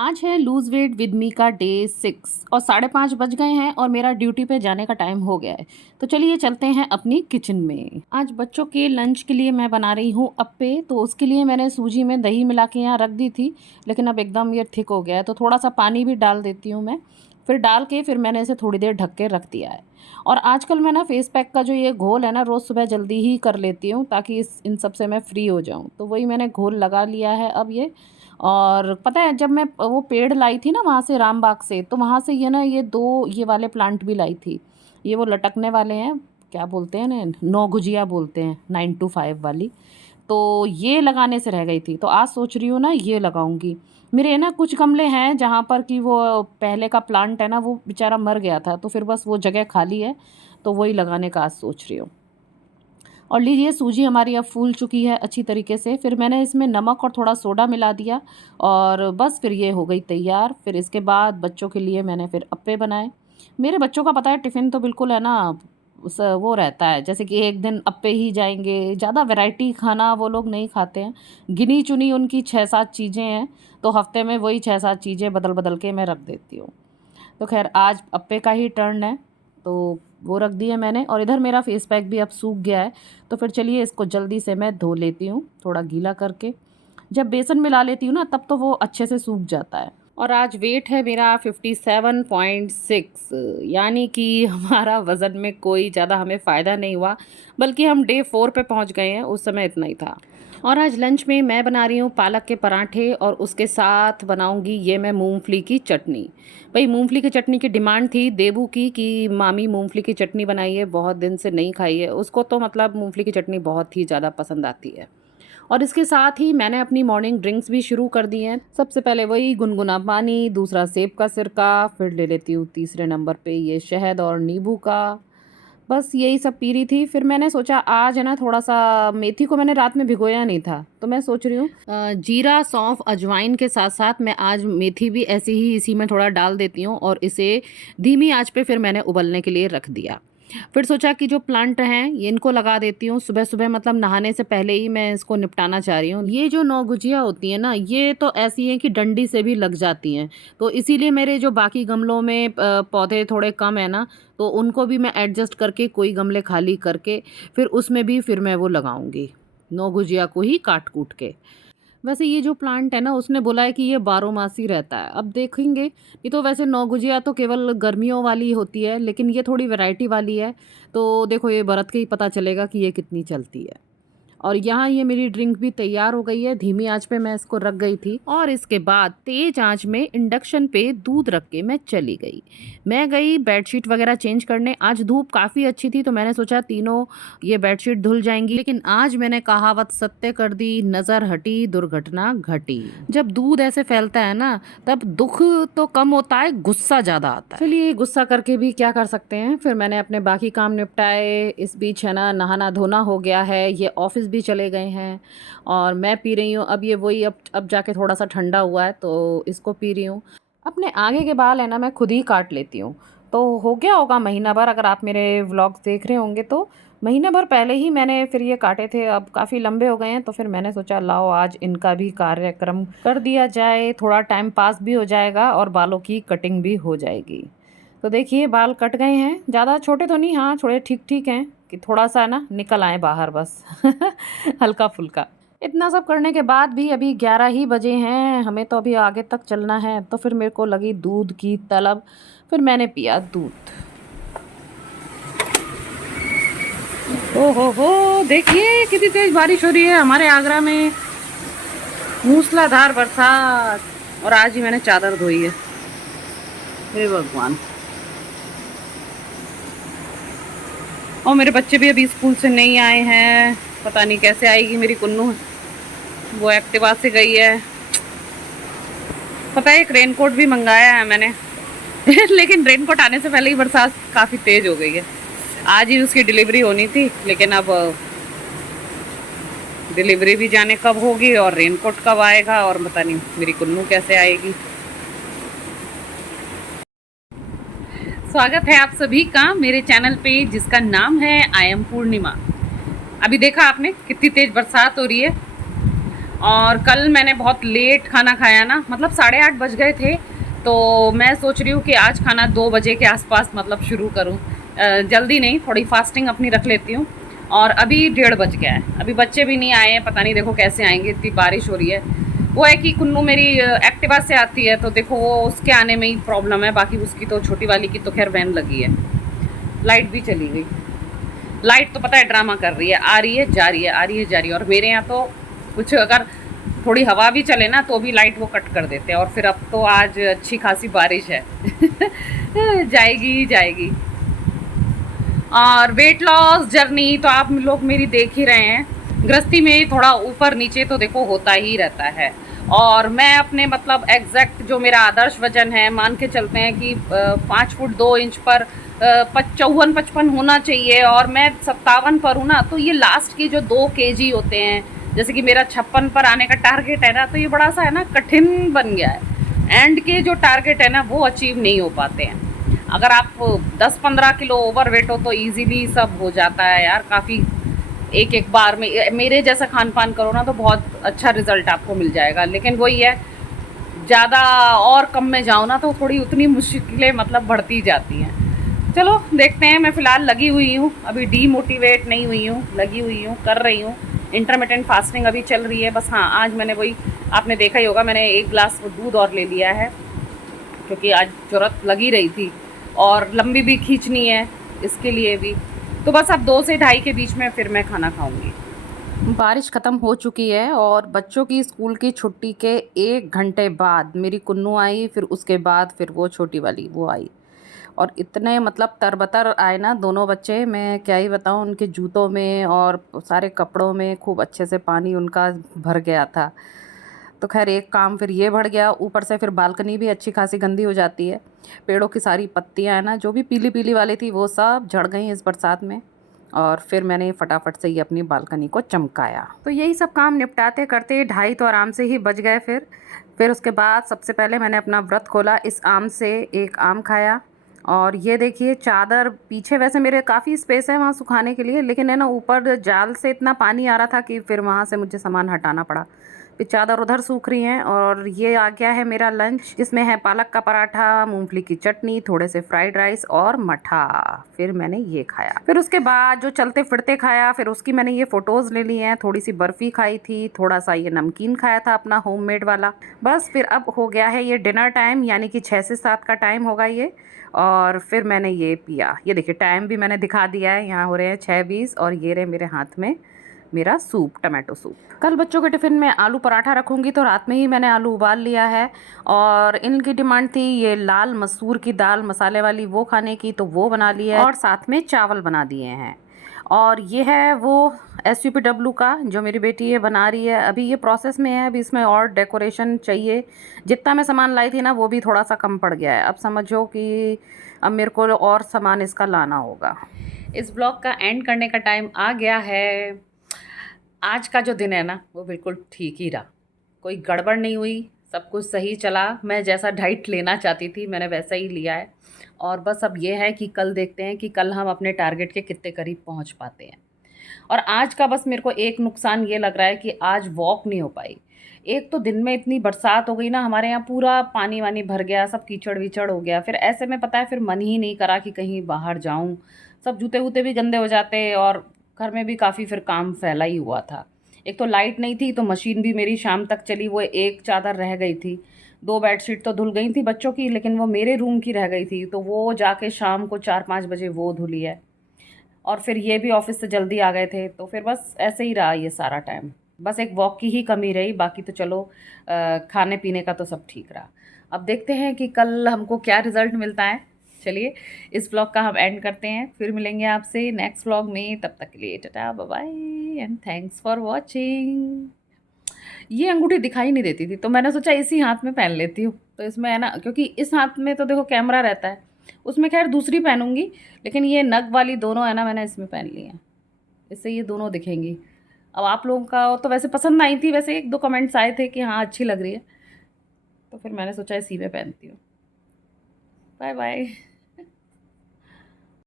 आज है lose weight with me का डे 6 और 5:30 बज गए हैं और मेरा ड्यूटी पे जाने का टाइम हो गया है। तो चलिए चलते हैं अपनी किचन में। आज बच्चों के लंच के लिए मैं बना रही हूँ अप्पे। तो उसके लिए मैंने सूजी में दही मिला के यहाँ रख दी थी, लेकिन अब एकदम ये थिक हो गया है तो थोड़ा सा पानी भी डाल देती हूँ मैं। फिर डाल के फिर मैंने इसे थोड़ी देर ढक के रख दिया है। और आजकल मैं ना फेस पैक का जो ये घोल है ना, रोज़ सुबह जल्दी ही कर लेती हूँ ताकि इस इन सब से मैं फ्री हो जाऊँ। तो वही मैंने घोल लगा लिया है अब ये। और पता है, जब मैं वो पेड़ लाई थी ना वहाँ से रामबाग से, तो वहाँ से ये ना ये 2 ये वाले प्लांट भी लाई थी। ये वो लटकने वाले हैं, क्या बोलते हैं ना, 9 गुजिया बोलते हैं, 9 to 5 वाली। तो ये लगाने से रह गई थी, तो आज सोच रही हूँ ना ये लगाऊंगी। मेरे ना कुछ गमले हैं जहाँ पर कि वो पहले का प्लांट है ना, वो बेचारा मर गया था, तो फिर बस वो जगह खाली है, तो वही लगाने का आज सोच रही हूँ। और लीजिए, सूजी हमारी अब फूल चुकी है अच्छी तरीके से। फिर मैंने इसमें नमक और थोड़ा सोडा मिला दिया और बस फिर ये हो गई तैयार। फिर इसके बाद बच्चों के लिए मैंने फिर अप्पे बनाए। मेरे बच्चों का पता है टिफ़िन तो बिल्कुल है ना, वो रहता है जैसे कि एक दिन अप्पे ही जाएंगे, ज़्यादा वैरायटी खाना वो लोग नहीं खाते हैं। गिनी चुनी उनकी 6-7 चीज़ें हैं, तो हफ्ते में वही 6-7 चीज़ें बदल बदल के मैं रख देती हूँ। तो खैर आज अप्पे का ही टर्न है, तो वो रख दिए मैंने। और इधर मेरा फेस पैक भी अब सूख गया है, तो फिर चलिए इसको जल्दी से मैं धो लेती हूँ थोड़ा गीला करके। जब बेसन मिला लेती हूँ ना, तब तो वो अच्छे से सूख जाता है। और आज वेट है मेरा 57.6, यानी कि हमारा वज़न में कोई ज़्यादा हमें फ़ायदा नहीं हुआ, बल्कि हम डे 4 पे पहुँच गए हैं, उस समय इतना ही था। और आज लंच में मैं बना रही हूँ पालक के पराठे और उसके साथ बनाऊँगी ये मैं मूँगफली की चटनी। भाई, मूँगफली की चटनी की डिमांड थी देबू की कि मामी मूँगफली की चटनी बनाइए, बहुत दिन से नहीं खाई है। उसको तो मतलब मूँगफली की चटनी बहुत ही ज़्यादा पसंद आती है। और इसके साथ ही मैंने अपनी मॉर्निंग ड्रिंक्स भी शुरू कर दी हैं। सबसे पहले वही गुनगुना पानी, दूसरा सेब का सिरका, फिर ले लेती हूँ तीसरे नंबर पे ये शहद और नींबू का। बस यही सब पी रही थी। फिर मैंने सोचा आज है ना, थोड़ा-सा मेथी को मैंने रात में भिगोया नहीं था, तो मैं सोच रही हूँ जीरा, सौंफ, अजवाइन के साथ-साथ मैं आज मेथी भी ऐसे ही इसी में थोड़ा डाल देती हूँ और इसे धीमी आँच पे फिर मैंने उबलने के लिए रख दिया। फिर सोचा कि जो प्लांट हैं ये इनको लगा देती हूँ सुबह-सुबह, मतलब नहाने से पहले ही मैं इसको निपटाना चाह रही हूँ। ये जो 9 गुजिया होती हैं ना, ये तो ऐसी हैं कि डंडी से भी लग जाती हैं। तो इसीलिए मेरे जो बाकी गमलों में पौधे थोड़े कम है ना, तो उनको भी मैं एडजस्ट करके कोई गमले खाली करके फिर उसमें भी फिर मैं वो लगाऊंगी, 9 गुजिया को ही काट-कूट के। वैसे ये जो प्लांट है ना, उसने बोला है कि ये बारहमासी रहता है। अब देखेंगे। ये तो वैसे 9 गुजिया तो केवल गर्मियों वाली होती है, लेकिन ये थोड़ी वैरायटी वाली है। तो देखो, ये बरत के ही पता चलेगा कि ये कितनी चलती है। और यहाँ ये मेरी ड्रिंक भी तैयार हो गई है। धीमी आंच पे मैं इसको रख गई थी और इसके बाद तेज आंच में इंडक्शन पे दूध रख के मैं चली गई। मैं गई बेडशीट वगैरह चेंज करने। आज धूप काफ़ी अच्छी थी, तो मैंने सोचा तीनों ये बेडशीट धुल जाएंगी, लेकिन आज मैंने कहावत सत्य कर दी, नज़र हटी दुर्घटना घटी। जब दूध ऐसे फैलता है ना, तब दुख तो कम होता है, गुस्सा ज़्यादा आता है। चलिए, गुस्सा करके भी क्या कर सकते हैं। फिर मैंने अपने बाकी काम निपटाए। इस बीच है ना, नहाना धोना हो गया है, ये ऑफिस भी चले गए हैं और मैं पी रही हूँ अब ये वही। अब जाके थोड़ा सा ठंडा हुआ है तो इसको पी रही हूँ। अपने आगे के बाल है ना, मैं खुद ही काट लेती हूँ। तो हो गया होगा महीना भर, अगर आप मेरे व्लॉग्स देख रहे होंगे तो महीना भर पहले ही मैंने फिर ये काटे थे। अब काफ़ी लंबे हो गए हैं, तो फिर मैंने सोचा लाओ आज इनका भी कार्यक्रम कर दिया जाए, थोड़ा टाइम पास भी हो जाएगा और बालों की कटिंग भी हो जाएगी। तो देखिए, बाल कट गए हैं, ज़्यादा छोटे तो नहीं, हाँ थोड़े ठीक ठीक हैं कि थोड़ा सा ना निकल आए बाहर बस हल्का फुल्का। इतना सब करने के बाद भी अभी 11 ही बजे हैं, हमें तो अभी आगे तक चलना है। तो फिर मेरे को लगी दूध की तलब, फिर मैंने पिया दूध। हो, देखिए कितनी तेज बारिश हो रही है हमारे आगरा में, मूसलाधार बरसात। और आज ही मैंने चादर धोई है। हे भगवान। और मेरे बच्चे भी अभी स्कूल से नहीं आए हैं, पता नहीं कैसे आएगी मेरी कुन्नू। वो एक्टिवा से गई है। पता है, एक रेनकोट भी मंगाया है मैंने लेकिन रेनकोट आने से पहले ही बरसात काफ़ी तेज हो गई है। आज ही उसकी डिलीवरी होनी थी, लेकिन अब डिलीवरी भी जाने कब होगी और रेनकोट कब आएगा, और पता नहीं मेरी कुन्नू कैसे आएगी। स्वागत है आप सभी का मेरे चैनल पे, जिसका नाम है आई एम पूर्णिमा। अभी देखा आपने कितनी तेज बरसात हो रही है, और कल मैंने बहुत लेट खाना खाया ना, मतलब 8:30 बज गए थे। तो मैं सोच रही हूँ कि आज खाना 2 बजे के आसपास मतलब शुरू करूँ। जल्दी नहीं, थोड़ी फास्टिंग अपनी रख लेती हूँ। और अभी 1:30 बज गया है, अभी बच्चे भी नहीं आए हैं, पता नहीं देखो कैसे आएंगे, इतनी बारिश हो रही है। वो है कि कुन्नू मेरी एक्टिवा से आती है, तो देखो वो उसके आने में ही प्रॉब्लम है, बाकी उसकी तो छोटी वाली की तो खैर वैन लगी है। लाइट भी चली गई। लाइट तो पता है ड्रामा कर रही है, आ रही है जा रही है, आ रही है जा रही है। और मेरे यहाँ तो कुछ अगर थोड़ी हवा भी चले ना तो भी लाइट वो कट कर देते हैं। और फिर अब तो आज अच्छी खासी बारिश है। जाएगी ही जाएगी। और वेट लॉस जर्नी तो आप लोग मेरी देख ही रहे हैं। गृहस्थी में थोड़ा ऊपर नीचे तो देखो होता ही रहता है। और मैं अपने मतलब एग्जैक्ट जो मेरा आदर्श वजन है, मान के चलते हैं कि 5 फुट 2 इंच पर 54-55 होना चाहिए, और मैं 57 पर हूँ ना, तो ये लास्ट के जो 2 kg होते हैं, जैसे कि मेरा 56 पर आने का टारगेट है ना, तो ये बड़ा सा है ना कठिन बन गया है। एंड के जो टारगेट है ना वो अचीव नहीं हो पाते हैं। अगर आप 10-15 किलो ओवर वेट हो तो इजीली सब हो जाता है यार, काफ़ी एक एक बार में। मेरे जैसा खान पान करो ना तो बहुत अच्छा रिजल्ट आपको मिल जाएगा। लेकिन वही है, ज़्यादा और कम में जाओ ना तो थोड़ी उतनी मुश्किलें मतलब बढ़ती जाती हैं। चलो देखते हैं। मैं फ़िलहाल लगी हुई हूँ, अभी डीमोटिवेट नहीं हुई हूँ, लगी हुई हूँ, कर रही हूँ। इंटरमिटेंट फास्टिंग अभी चल रही है। बस हाँ, आज मैंने वही, आपने देखा ही होगा, मैंने 1 गिलास दूध और ले लिया है, क्योंकि आज ज़रूरत लगी रही थी और लंबी भी खींचनी है इसके लिए भी। तो बस अब 2 से 2:30 के बीच में फिर मैं खाना खाऊंगी। बारिश ख़त्म हो चुकी है और बच्चों की स्कूल की छुट्टी के 1 घंटे बाद मेरी कुन्नू आई, फिर उसके बाद फिर वो छोटी वाली वो आई। और इतने मतलब तरबतर आए ना दोनों बच्चे, मैं क्या ही बताऊँ, उनके जूतों में और सारे कपड़ों में खूब अच्छे से पानी उनका भर गया था। तो खैर एक काम फिर ये बढ़ गया, ऊपर से फिर बालकनी भी अच्छी खासी गंदी हो जाती है। पेड़ों की सारी पत्तियां है ना जो भी पीली पीली वाली थी वो सब झड़ गई इस बरसात में। और फिर मैंने फटाफट से ही अपनी बालकनी को चमकाया। तो यही सब काम निपटाते करते 2:30 तो आराम से ही बज गए। फिर उसके बाद सबसे पहले मैंने अपना व्रत खोला, इस आम से एक आम खाया। और ये देखिए चादर पीछे, वैसे मेरे काफ़ी स्पेस है वहाँ सुखाने के लिए, लेकिन है ना ऊपर जाल से इतना पानी आ रहा था कि फिर वहाँ से मुझे सामान हटाना पड़ा। फिर चादर उधर सूख रही हैं। और ये आ गया है मेरा लंच, जिसमें है पालक का पराठा, मूंगफली की चटनी, थोड़े से फ्राइड राइस और मठा। फिर मैंने ये खाया। फिर उसके बाद जो चलते फिरते खाया, फिर उसकी मैंने ये फ़ोटोज़ ले ली हैं। थोड़ी सी बर्फ़ी खाई थी, थोड़ा सा ये नमकीन खाया था अपना होममेड वाला। बस फिर अब हो गया है ये डिनर टाइम, यानी कि 6 से 7 का टाइम होगा ये। और फिर मैंने ये पिया, ये देखिए टाइम भी मैंने दिखा दिया है, यहाँ हो रहे हैं 6:20 और ये रहे मेरे हाथ में मेरा सूप, टमाटो सूप। कल बच्चों के टिफ़िन में आलू पराठा रखूँगी, तो रात में ही मैंने आलू उबाल लिया है। और इनकी डिमांड थी ये लाल मसूर की दाल मसाले वाली वो खाने की, तो वो बना ली है और साथ में चावल बना दिए हैं। और ये है वो SUPW का जो मेरी बेटी ये बना रही है, अभी ये प्रोसेस में है, अभी इसमें और डेकोरेशन चाहिए। जितना मैं सामान लाई थी ना वो भी थोड़ा सा कम पड़ गया है, अब समझो कि अब मेरे को और सामान इसका लाना होगा। इस ब्लॉग का एंड करने का टाइम आ गया है। आज का जो दिन है ना वो बिल्कुल ठीक ही रहा, कोई गड़बड़ नहीं हुई, सब कुछ सही चला। मैं जैसा डाइट लेना चाहती थी मैंने वैसा ही लिया है। और बस अब ये है कि कल देखते हैं कि कल हम अपने टारगेट के कितने करीब पहुंच पाते हैं। और आज का बस मेरे को एक नुकसान ये लग रहा है कि आज वॉक नहीं हो पाई। एक तो दिन में इतनी बरसात हो गई ना, हमारे यहाँ पूरा पानी वानी भर गया, सब कीचड़ विचड़ हो गया। फिर ऐसे में पता है फिर मन ही नहीं करा कि कहीं बाहर जाऊं, सब जूते वूते भी गंदे हो जाते। और घर में भी काफ़ी फिर काम फैला ही हुआ था। एक तो लाइट नहीं थी तो मशीन भी मेरी शाम तक चली, वो एक चादर रह गई थी। 2 बेडशीट तो धुल गई थी बच्चों की, लेकिन वो मेरे रूम की रह गई थी, तो वो जाके शाम को 4-5 बजे वो धुली है। और फिर ये भी ऑफिस से जल्दी आ गए थे, तो फिर बस ऐसे ही रहा ये सारा टाइम। बस एक वॉक की ही कमी रही, बाकी तो चलो खाने पीने का तो सब ठीक रहा। अब देखते हैं कि कल हमको क्या रिज़ल्ट मिलता है। चलिए इस व्लॉग का हम एंड करते हैं, फिर मिलेंगे आपसे नेक्स्ट व्लॉग में। तब तक के लिए tata bye bye and thanks for watching. ये अंगूठी दिखाई नहीं देती थी तो मैंने सोचा इसी हाथ में पहन लेती हूँ, तो इसमें है ना, क्योंकि इस हाथ में तो देखो कैमरा रहता है, उसमें खैर दूसरी पहनूंगी, लेकिन ये नग वाली दोनों है ना मैंने इसमें पहन ली हैं, इससे ये दोनों दिखेंगी। अब आप लोगों का तो वैसे पसंद आई थी, वैसे 1-2 कमेंट्स आए थे कि हाँ अच्छी लग रही है, तो फिर मैंने सोचा इसी में पहनती हूँ। Bye bye.